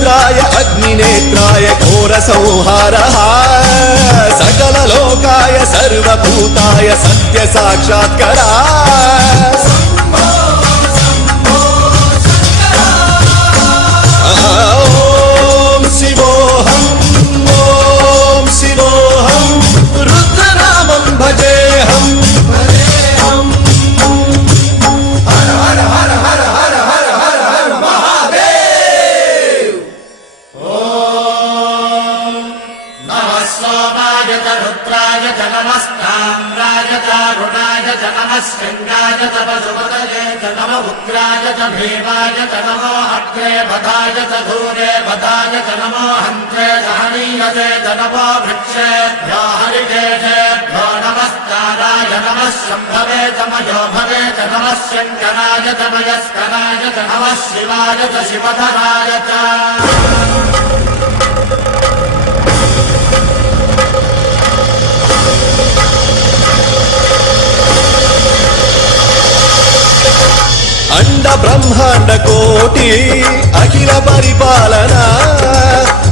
वीरभद्राय अग्निनेत्राय घोरसंहारः सकललोकाय सर्वभूताय सत्यसाक्षात्करः ॐ शिवोऽहं ॐ शिवोऽहं रुद्रनामं भजेऽहं रुद्राय च नमस्ताम्राय च रुणाय च नमः शृङ्गाय च पशुपतये च नमः उग्राय च भीमाय च नमो अग्रे भदाय च धूरे भदाय च नमो हन्त्रे च हनीयते च नमो वृक्षेभ्यो हरिकेशेभ्यो नमस्काराय नमः शम्भवे च मयोभवे च नमः शङ्कराय च मयस्कराय च नमः शिवाय च शिवधराय च अंड ब्रह्मांड कोटि अखिल परिपालना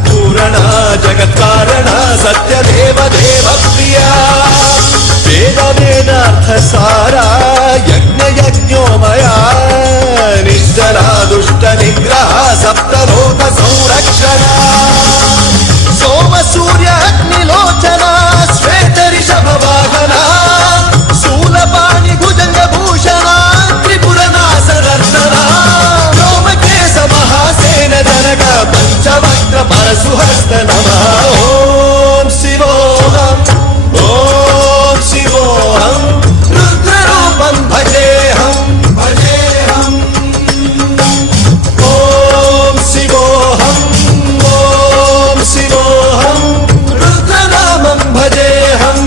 पूरणा जगत्कारणा सत्यदेव देव प्रिया वेद वेदार्थ सारा यज्ञ यज्ञोमया निश्चला दुष्ट निग्रह सप्तलोक संरक्षणा सोम सूर्य अग्निलोचना श्वेत ऋषभ वाहना शूलपाणि भुजंग भूषणा व्योमकेश महासेन जनक पंचवक्त्र परशुहस्त नमः ॐ शिवोऽहं रुद्ररूपं भजेऽहं ॐ शिवोऽहं रुद्रनामं भजेऽहं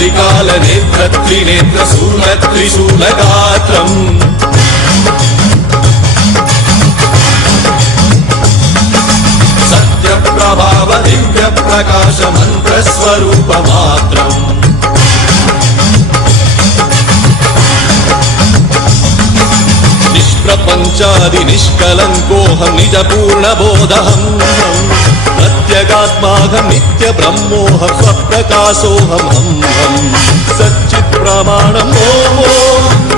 त्रिकालनेत्र त्रिनेत्र शूल त्रिशूलगात्रम् सत्यप्रभाव दिव्य प्रकाश मन्त्रस्वरूपमात्रम् निष्प्रपञ्चादि निष्कलङ्कोऽहं निजपूर्णबोधहं प्रत्यगात्माहं नित्य ब्रह्मोऽहं स्वप्रकाशोऽहं हं सच्चित् प्रमाणम् ॐ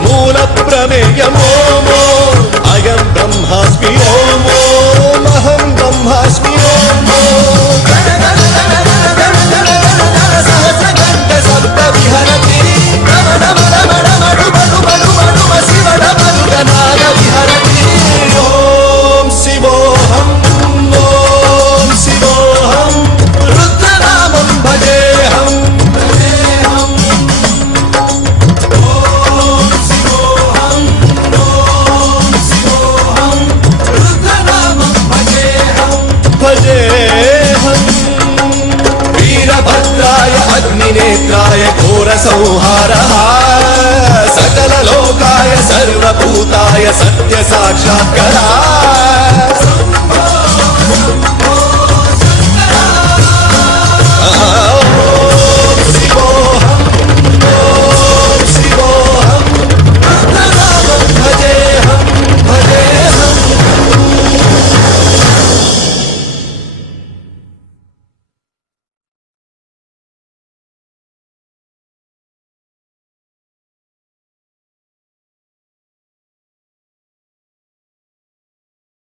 मूल प्रमेयम् ॐ अयं ब्रह्मास्मि ॐ अहं ब्रह्मास्मि वीरभद्राय अग्निनेत्राय घोरसंहारः सकललोकाय सर्वभूताय सत्यसाक्षात्करः